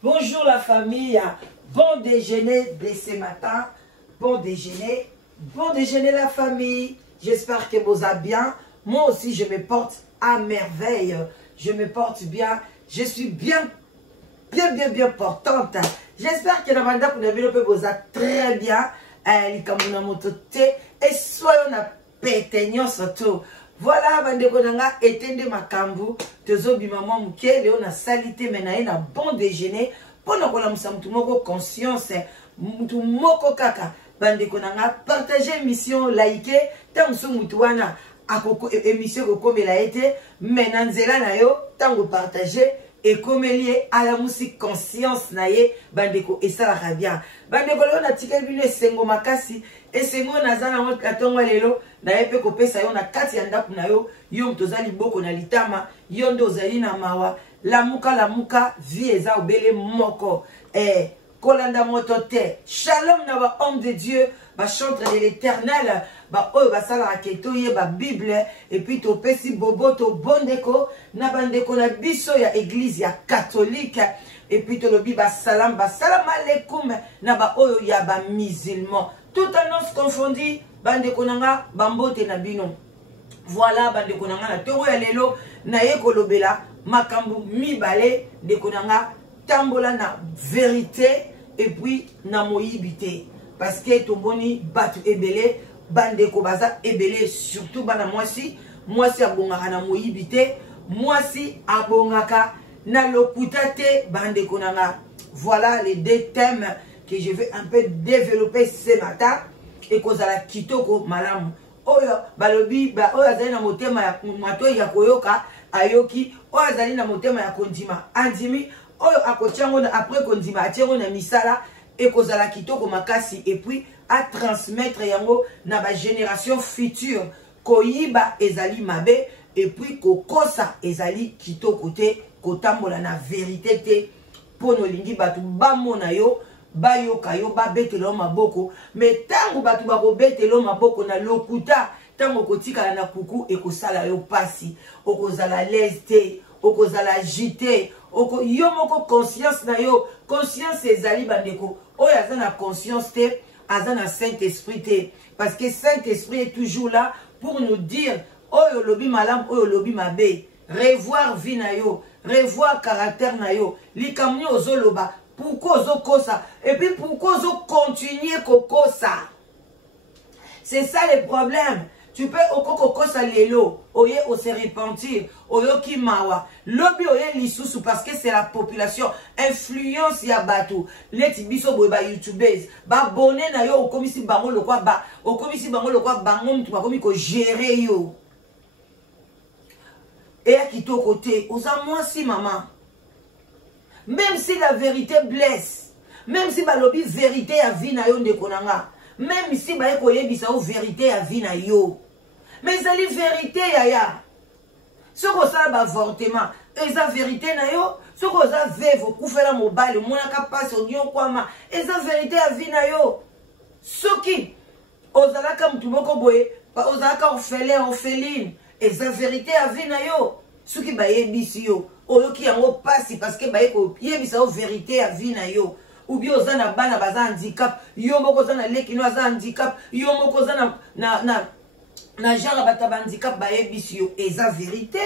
Bonjour la famille, bon déjeuner dès ce matin, bon déjeuner la famille. J'espère que vous allez bien. Moi aussi je me porte à merveille, je me porte bien, je suis bien portante. J'espère que la bande pour développer vous êtes très bien, et soyons na péténion surtout. Voilà, bande konanga etende makambu tozobi maman muke leo na salité menaye na bon déjeuner pona kola musamtu moko conscience mutu moko kaka bande konanga partager émission liker tanso mutu wana akoko émission kokomela ete menanzela na yo tango partager et comme lié à la musique conscience naye bandeko et ça la bien bandeko leo na tikel bino esengo makasi esengo nazana mo katongo lelo na yepe ko pesa yo na kati ya ndaku na yo yo mtozali boko na litama yo ndo ozali na mawa lamuka vie eza obele moko kolanda moto te. Shalom na ba homme de Dieu, ba chantre de l'éternel, ba oyo ba sala raketo ye ba Bible et puis to pesi bobo to bondeko na bandeko na biso ya église ya catholique et puis to lobi ba salam alaikum na ba oyo ya ba musulman. Tout annonce confondu bandeko nanga bambote na bino. Voilà bandeko nanga na toro ya lelo na ye kolobela makambu mibale ndeko nanga tambola na vérité et puis na moyibité parce que tomboni batu ebele bandeko baza ebele surtout bana mwasi abongaka na moyibité mwasi abongaka na lokuta te bandeko nanga. Voilà les deux thèmes que je vais un peu développer ce matin et kozala kitoko malamu oyo balobi ba oyo azali na motema ya mato ya koyoka ayoki oyo azali na motema ya kondima andimi oyo akotiango na après kondima atiango na misala et kozala kitoko makasi et puis à transmettre yango na ba génération future koyiba ezali mabe et puis kokosa ezali kitoko te kotambola na vérité te pono lingi batu bamona yo bayoka yo babetelo maboko mais tango batu bakobetelo maboko na lokuta tango kotikala na kuku ekosala yo pasi okozala leste okozala agité yo moko conscience na yo conscience ezali bandeko oyo aza na conscience te aza na Saint-Esprit te parce que Saint-Esprit est toujours là pour nous dire oyo lobi malam oyo lobi mabe revoir vie na yo revoir caractère na yo likamni ozoloba pourquoi ozo kosa et puis pourquoi ozo continuer kokosa. C'est ça le problème. Tu peux okokosa lelo oye o se repentir oyo ki mawa lobi oye lisusu parce que c'est la population influence ya bato leti biso boye ba youtubers ba abonné na yo okomisi bango lokwa bango mutu bakomi ko gérer yo et à kitoko te oza mwasi maman. Même si la vérité blesse, même si balobi vérité ya vie na yo ndeko nanga, même si ba ekoyebisa o vérité ya vie na yo, mais ezali vérité yaya. Soko sala ba avortement, eza vérité na yo, soko za vevo kufela mobile monaka passe onyo kwama, eza vérité ya vie na yo. Soki ozalaka mutu moko boye, ozalaka orpheline, eza vérité ya vie na yo. Soki ba yebisi yo oyoki yango pasi parce que ba eko yebisa o vérité à vie na yo ou bien ozana bana baza handicap yo moko ozana lekino aza handicap yo moko ozana na genre bata handicap ba yebisi yo eza vérité.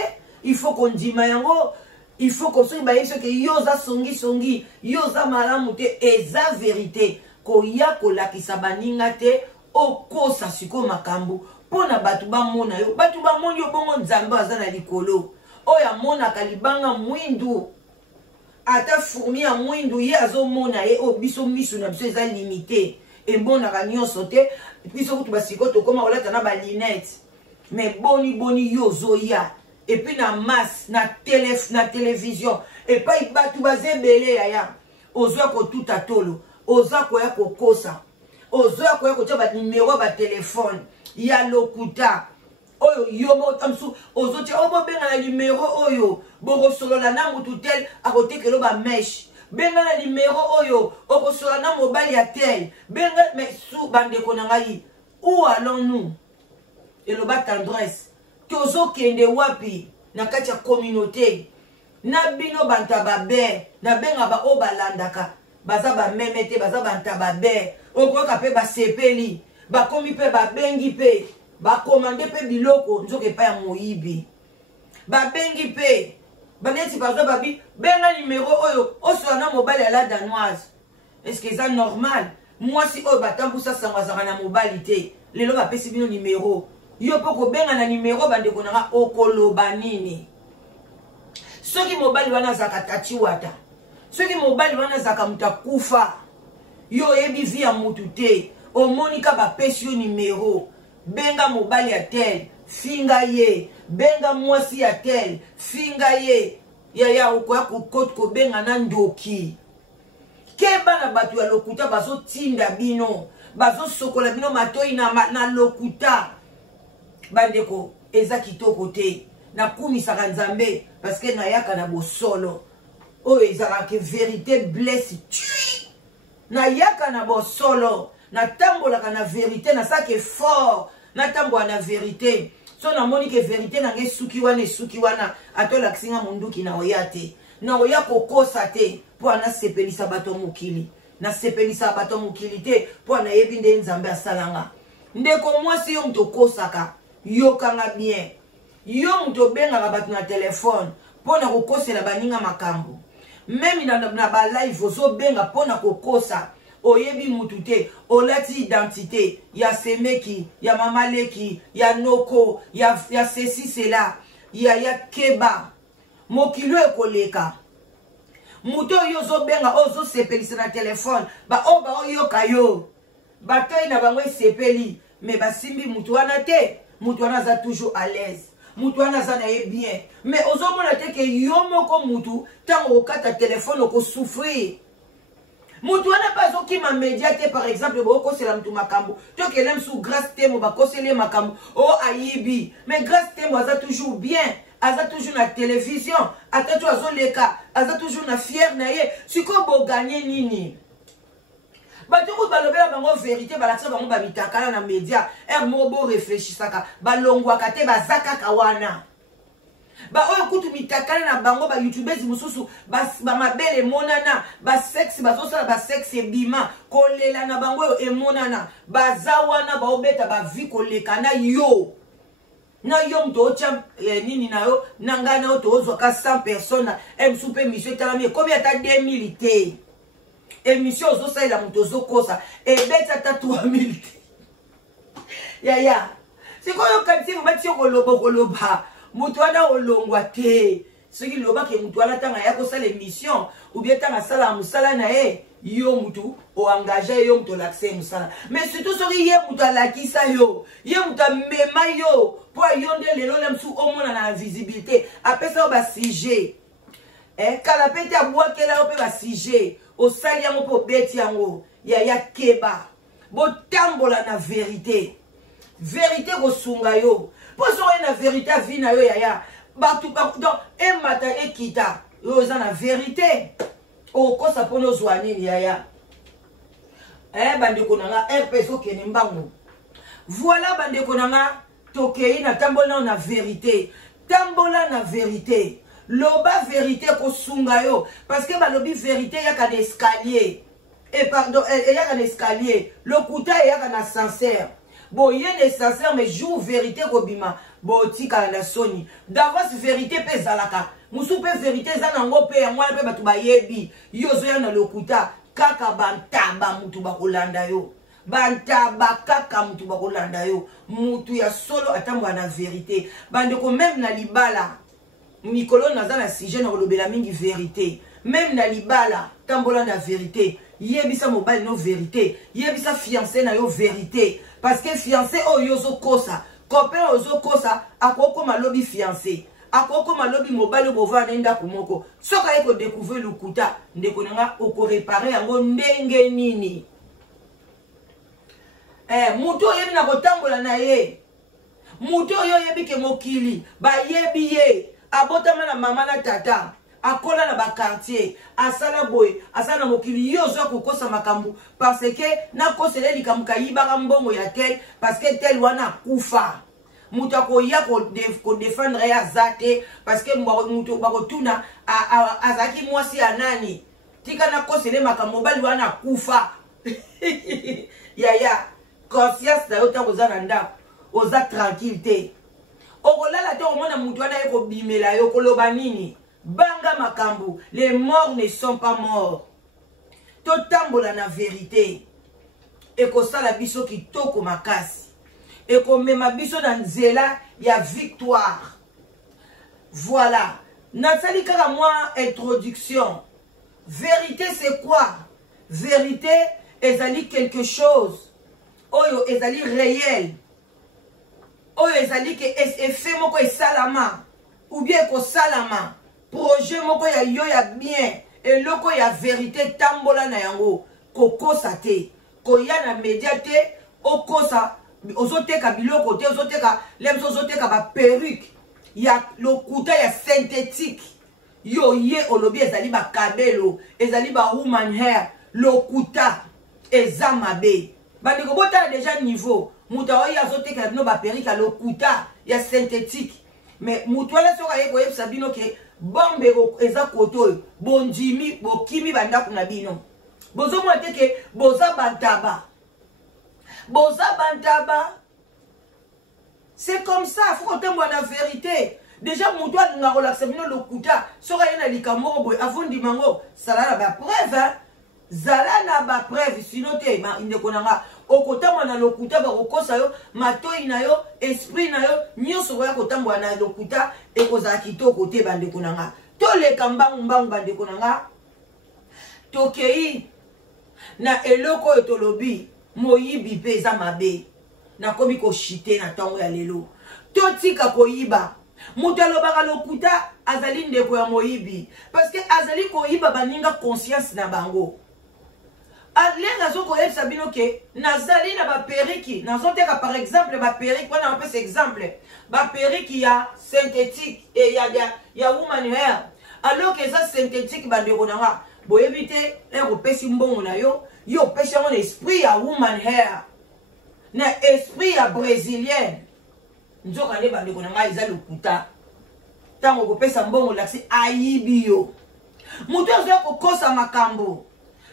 Il faut qu'on dima yango, il faut qu'on se ba yebisi que yo za songi yo za malamu te eza vérité ko ya ko lakisa baninga te okosa siko makambu pona batu ba mona yo bongo nzambe aza na likolo oya mona kalibanga mwindu ata fourmi ya mwindu ye azo mona ye o biso misu na biso eza limité et bona ka nyonso te biso kutu basiko to koma olata na ba lunette mais boni yo zoya et puis na masse na télévision et pas batu bazebele yaya ozwa ko tuta tolo oza ko ya kokosa ozoya ko ya ko tia ba numéro ba téléphone ya lokuta oyo yomo tamsu ozotia obo benga na numéro oyo bokosolola na mutu tel akotekelo ba mesh benga na numéro oyo okosola na mobile ya tel benga mais sou bandeko na ngai où allons-nous et le bat tendresse tozo kende wapi na kati ya communauté na bino banta babe na benga ba o balandaka baza ba memete baza banta babe okoka pe ba sepeli ba komi pe ba bengi pe ba komande pe biloko nzoke pa ya moyibi ba bengi pe ba neti bazo babi benga numéro oyo oso na mobile la danoise. Est-ce que c'est normal? Moi si oyo batambusa sangwazanga na mobilité lelo ba pesi bino numéro yo poko benga na numéro bandeko nanga okoloba nini? Soki mobile wana zaka tati wata soki mobile wana zaka mutakufa yo ebi via mutu te omonika ba pesi yo numéro benga mobile ya tel finga ye benga mwasi ya tel finga ye ya okoya ko benga na ndoki keba na batu ya lokuta bazo tinda bino bazo sokola bino matoi na lokuta bandeko eza kitoko te na kumisaka nzambe parce que na yaka na bosolo oyo ezala ke vérité blesse tue na yaka na bosolo na tambolaka na vérité na sake fort na tambola na vérité so na moni ke vérité na nge suki wana atola kisinga munduki na oyate na oya kokosa te po ana sepelisa bato mukili na sepelisa bato mukili te po ana yebi nde nzambe asalanga ndeko mwasi yo mto kosaka yo kanga bien yo mto benga bato na telefone po na kokosela baninga makambo même na ba live ozo benga po na kokosa oyebi mutu te olati identité ya semeki ya mamaleki ya noko ya ceci cela ya keba mokilo ekoleka muto yo zo benga ozo sepelisa na telefone ba oyoka yo batoi na bango sepeli mais basimbi mutu wana te mutu wana za toujours à l'aise mutu wana za na ye bien mais ozo mona te ke yo moko mutu tango okata telefone oko souffrir mutu wana pas oki ma médiate par exemple boko c'est la mutu makambo to ke lem sous grâce temo ba kosele makambo o ayibi mais grâce temo aza toujours bien aza toujours na télévision atatu azoleka aza toujours na fier na ye siko bo gagner nini batoko balobela bango vérité balakisa bango babitakala na média mobo réfléchissaka balongwaka te bazaka kawana ba oyo kutu mitakala na bango ba youtubers mususu ba mabele monana ba sexe bazosala ba sexe bima kolela na bango yo emonana bazawana ba obeta ba vie koleka na yo mto ocha nini na yo nangana yo tozwa ka 100 personnes msupe monsieur talami combien ta 2000 te émission ozosalela mutu ozokosa ebeta ta 3000 ya sikoyo kanti mobati yo koloba mutu wana olongwa te soki loba ke mutu wana tanga ya kosala émission ou bien tanga sala musala na ye yo mutu o engagé yo mutu l'accès musala mais surtout soki ye mutu alakisa yo ye mutu mema yo po yo nde lelo lemsu omona na visibilité apesa ba sujet kala pete abwakela yo pe ba sujet osali yango po beti yango ya keba botambola na vérité kosunga yo po soki na vérité vi na yo ya batu donc emata ekita yo za na vérité okosa po nozwa nini ya bandeko nanga RPS okene mbango voilà bandeko nanga tokei na tambola na vérité tambola na vérité loba vérité kosunga yo parce que balobi vérité yaka na escalier et pardon yaka na escalier lokuta yaka na sincère bon yene sincère mais jour vérité kobima bo tika na soni d'avance vérité pe zalaka musu pe vérité za nango pe yango pe batu bayebi yo zo ya na lokuta kaka bantaba mutu bakolanda yo bantaba kaka mutu bakolanda yo mutu ya solo atambwa na vérité bandeko même na libala Mikolo naza na sujet na kolobela mingi vérité même na libala tambola na vérité yebisa mobile no vérité yebisa fiancé na yo vérité parce que fiancé oyo zo kosa copain ozo kosa akoko malobi fiancé akoko malobi mobile bova nenda kumoko soka yeko découvrir lukuta ndeko nanga oko réparer yango ndenge nini muto yebi na kotambola na ye muto yo yebi ke mokili ba yebi ye abotama na mama na tata akola na ba quartier asala boy asala mokili yo zo kokosa makambu parce que na kosele likamuka yibaka mbongo ya tel parce que tel wana kufa muta ko ya ko défendre ya zate parce que muto bakotuna azaki mwasi anani tika na kosele makambo bali wana kufa ya conscience na yota kozana ndako oza tranquillité okolala te omona mutu wana yeko bimela yo koloba nini banga makambo les morts ne sont pas morts totambola na vérité ekosala biso kitoko makasi ekomema biso na nzela ya victoire. Voilà, nasali kaka moi introduction. Vérité c'est quoi? Vérité ezali quelque chose oyo ezali réel, oyo ezali ke effet moko esalama ou bien ko salama projet moko ya yo ya bien eloko ya vérité tambola na yango kokosa te koya na média te okosa ozoteka biloko te ozoteka lemso ozoteka ba perruque ya lokuta ya synthétique yo ye olobi ezali ba kabelo ezali ba woman hair lokuta eza mabe bandeko botala déjà niveau mutu oyo azoteka bino ba perruque ya lokuta ya synthétique mais mutu ala soka ye koyebisa bino ke bombe eza koto bondimi bokimi bandako na bino bozomona te ke boza bantaba. C'est comme ça, il faut qu'on t'envoie la vérité. Déjà, mon doigt n'a relaxé le kuta. Sora yena likamoro boy avant di mango. Sala na ba preuve, hein. Zala na ba preuve. Sinon te ma inde konanga. Okota mwana lokuta ba okosa yo, matoi na yo, esprit na yo, nyoso ya kotambwa na lokuta e koza kitoko te bande konanga. To le kamba mbang bande konanga. Tokei na eloko etolobi. Moyibi peza mabe na komi ko shite na tango ya lelo totika koyiba mutalo baka lokuta azali ndeko ya moyibi parce que azali koyiba baninga conscience na bango alenga zoko yebisa bino ke nazali na ba periki nazoteka par exemple ba periki wana on exemple ba periki ya synthétique et ya woman hair alors que ça synthétique bandeko nanga boyebite ekopesi mbongo na yo yo pêche mon esprit ya woman hair na esprit ya brésilienne nzoka ne bande kona ngai za lokuta tango ko pesa mbongo laksi ayibi yo mutu azo ko kosa makambo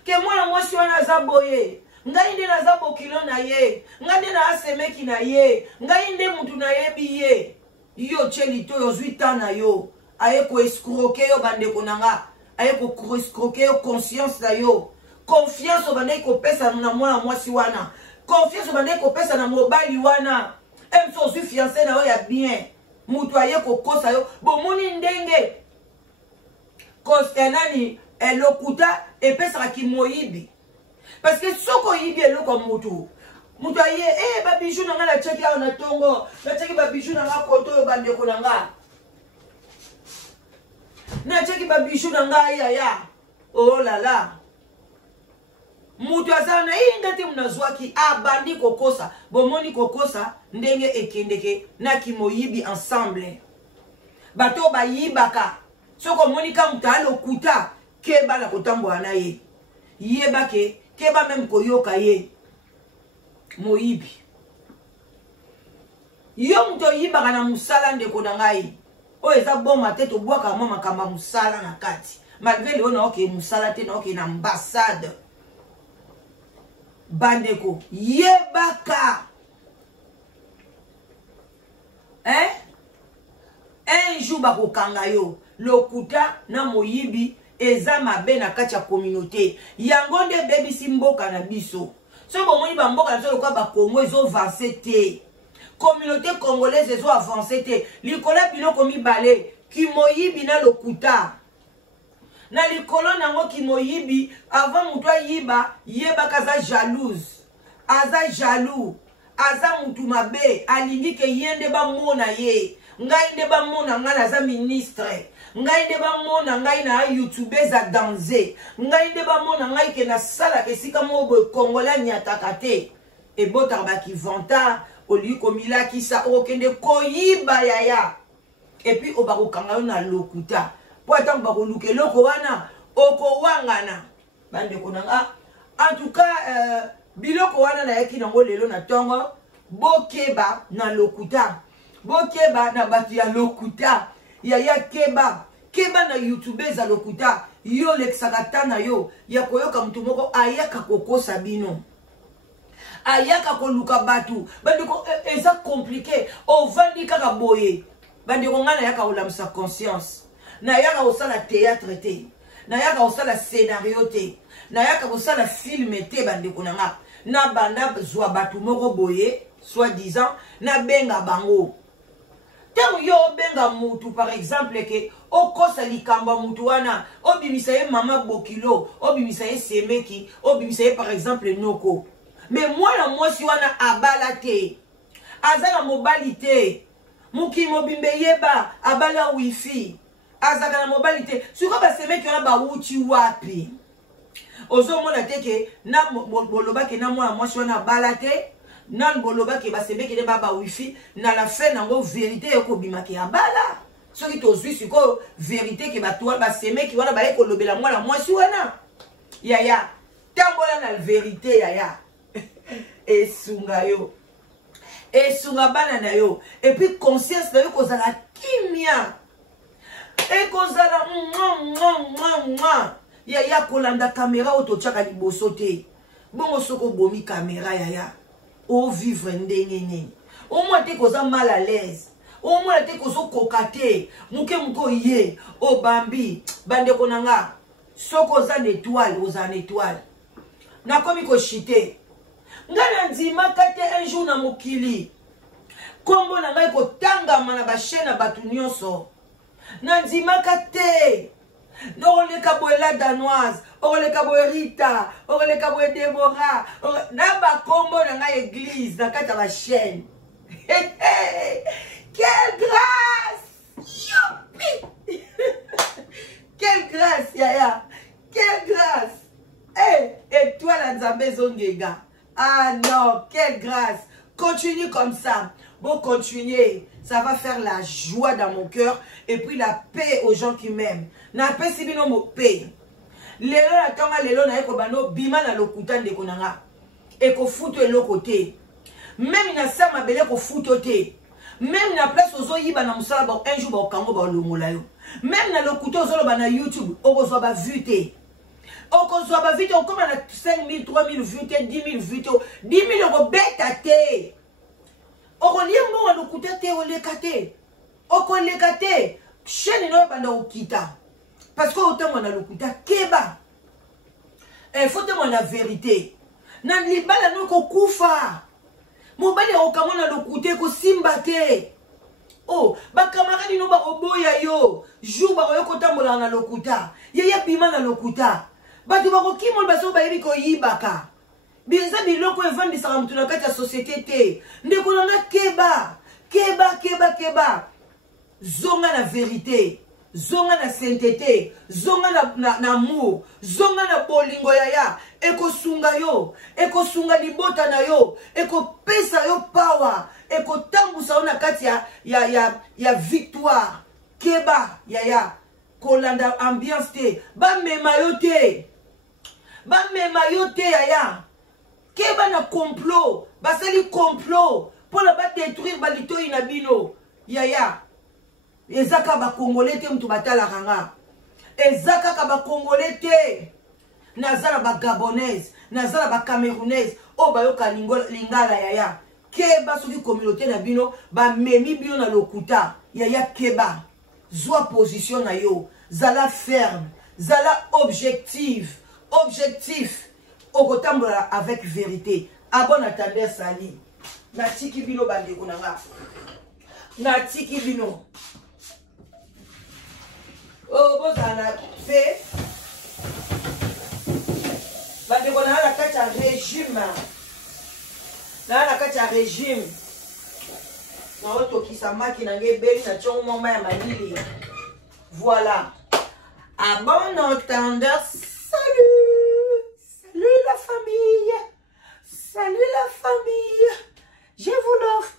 ke mwana mwasi wana za boye ngai nde na za bokilo na ye ngai nde na asemeki na ye ngai nde mutu na yebi ye yo cheli to yo zuita na yo aye ko escroquer yo bande kona nga aye ko escroquer yo conscience na yo. Confiance au bandé ko pesa na mwana mwasi wana. Confiance au bandé ko pesa na mobali wana. Em so su fiancé na yo ya bien. Mutu aye ko kosa yo. Bo moni ndenge. Kostenani elokuta e pesa ki moyibi. Parce que soko yibi eloko mutu. Mutu aye ba bijou na nga la cheki ya na tongo. Na cheki ba bijou na nga koto yo bande ko na nga. Na cheki ba bijou na nga ya. Oh là là. Mutu azana ingati mnazwaki abandi kokosa bomoni kokosa ndenge ekendeke na kimoyibi ensemble bato bayibaka soko monika mutalo kuta keba la kotambwa na ye yebake keba même koyoka ye moyibi yo mto yibaka na musala ndeko na ngai o eza boma te to bwaka mama kamba musala na kati malgré le ona oke musala te na oke na ambassade bandeko yebaka un jour bakokanga yo lokuta na moyibi eza mabe na kati ya communauté yango nde bebisi mboka na biso so bomoni ba mboka na so lokwa ba Congo ezo avancer te communauté congolaise ezo avancer te likola biloko mibale ki moyibi na lokuta na likolo nango ki moyibi avant mutu ayiba yebaka aza jalouse aza jaloux aza mutu mabe alingi ke yende bamona ye ngai nde bamona ngai naza ministre ngai nde bamona ngai na youtubeuse a danser ngai nde bamona ngai ke nasala kesika mo kongola nyataka te ebotaka bakivanta oli komilakisa okende koyiba yaya epi obakokanga yo na lokuta po atango bakoluka eloko wana okowangana bandeko nanga en tout cas biloko wana nayaki nango lelo na ntongo bokeba na lokuta bokeba na bato ya lokuta yaya keba keba na youtube za lokuta yo lekisaka ta na yo ya koyoka mutu moko ayaka kokosa bino ayaka koluka batu bandeko eza compliqué ovandi kaka boye bandeko nga nayaka kolamisa conscience nayaka kosala théâtre te nayaka kosala scénario te nayaka kosala film te bandeko na nga na banda zwa batu moko boye soi-disant na benga bango tango yo benga mutu par exemple ke okosa likamba mutu wana obimisa ye mama bokilo obimisa ye semeki obimisa ye par exemple noko mais mwana mwasi wana abala te azala mobali te muki mobimbe yeba abala wifi azaka na mobali te siko basemeki wana bawuti wapi ozomona te ke na bolobaki na mwana mwasi wana abala te nan bolobaki basemeki ne baba wifi na la fin nango vérité ekobimaki abala soki tozwi siko vérité ke bato wana basemeki wana baye kolobela mwana mwasi wana yaya tambola na vérité yaya esunga yo esunga bana na yo et puis conscience na yo kozala kimia ekozala yaya kolanda caméra otochaka liboso te bongo soko bomi caméra yaya o vivre ndenge nini au moins te koza mal à l'aise au moins te kozo kokate muke muko ye o bambi bande konanga soko za étoile oza en étoile na komi ko chite ngana nzima kate un jour na mokili kombo na ngai ko tangama na ba chaîne batu nyonso na nzima kate Oroleka boye la danoise, oroleka boye Rita, oroleka boye Déborah, na ba kombo na nga église, na kata ba chaîne. Quelle grâce! Youpi! Quelle grâce, yaya! Quelle grâce! Et toi la Nzambe Zongega. Ah non, quelle grâce! Continue comme ça. Bon, continuez. Ça va faire la joie dans mon cœur et puis la paix aux gens qui m'aiment. Na paix si bino mo paix. Lelo la tonga lelo na eko bano bima na lokuta ndeko nanga. Eko futo elo côté. Même na sama bele ko futo te. Même na place ozo yiba na musala ba un jour ba kango ba longola yo. Même na lokuta ozo ba na YouTube okozwa ba vue te. Okozwa ba vite okoma na 5000 3000 vues te 10000 vues te 10000 oko beta te. Okolie mbongo lokuta te olekate. Okolekate. Chaîne no banda okita. Parce que autant on a lokuta keba. Faut te la vérité. Na libala no ko kufa. Mobali okamona lokuta ko simbate. Oh, ba camarade no ba oboya yo. Jou ba yo kotambola na lokuta. Yaya pima na lokuta. Ba tu ba ko kimo ba so ba yebi ko yibaka. Biza biloko evandisa mutu na kati ya société te. Ndeko na keba. Keba. Zonga na vérité. Zonga na sainteté. Zonga na amour. Zonga na bolingo yaya. Eko sunga yo. Eko sunga libota na yo. Eko pesa yo power. Eko tambusa yo na kati ya victoire. Keba yaya. Kolanda ambiance te. Ba mema yo te yaya. Keba na complot, basali complot pour la ba détruire balito inabino. Yaya. Ezaka ba congolais te mtu batala kanga. Ezaka ka ba congolais te. Nazala ba gabonaise, nazala ba camerounaise, o ba yoka lingala yaya. Keba soki communauté na bino ba memi bino na lokuta. Yaya keba. Zwa position na yo, zala ferme, zala objectif. Okotambola avec vérité. Abon attendez sali. Natiki bino bande kunanga. Natiki bino. Oh bozana fe. Bande kunanga la kacha régime. La kacha régime. Na oto kisamaki na ngebeli na chongo mama ya malili. Voilà. À bon entendeur, salut. Salut la famille. Salut la famille. Je vous l'offre.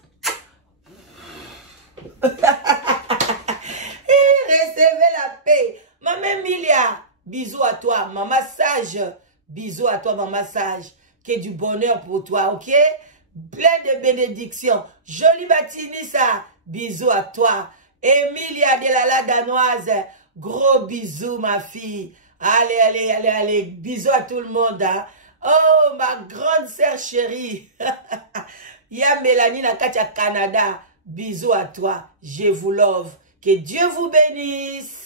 Recevez la paix. Maman Milia, bisous à toi. Maman sage, bisous à toi, maman sage. Que du bonheur pour toi, ok? Plein de bénédictions. Jolie matinée, ça. bisous à toi. Emilia Delala Danoise, gros bisous ma fille. Allez, bisous à tout le monde. Hein. Oh, ma grande sœur chérie. Ya Mélanie Nakatia Canada, bisous à toi. Je vous love. Que Dieu vous bénisse.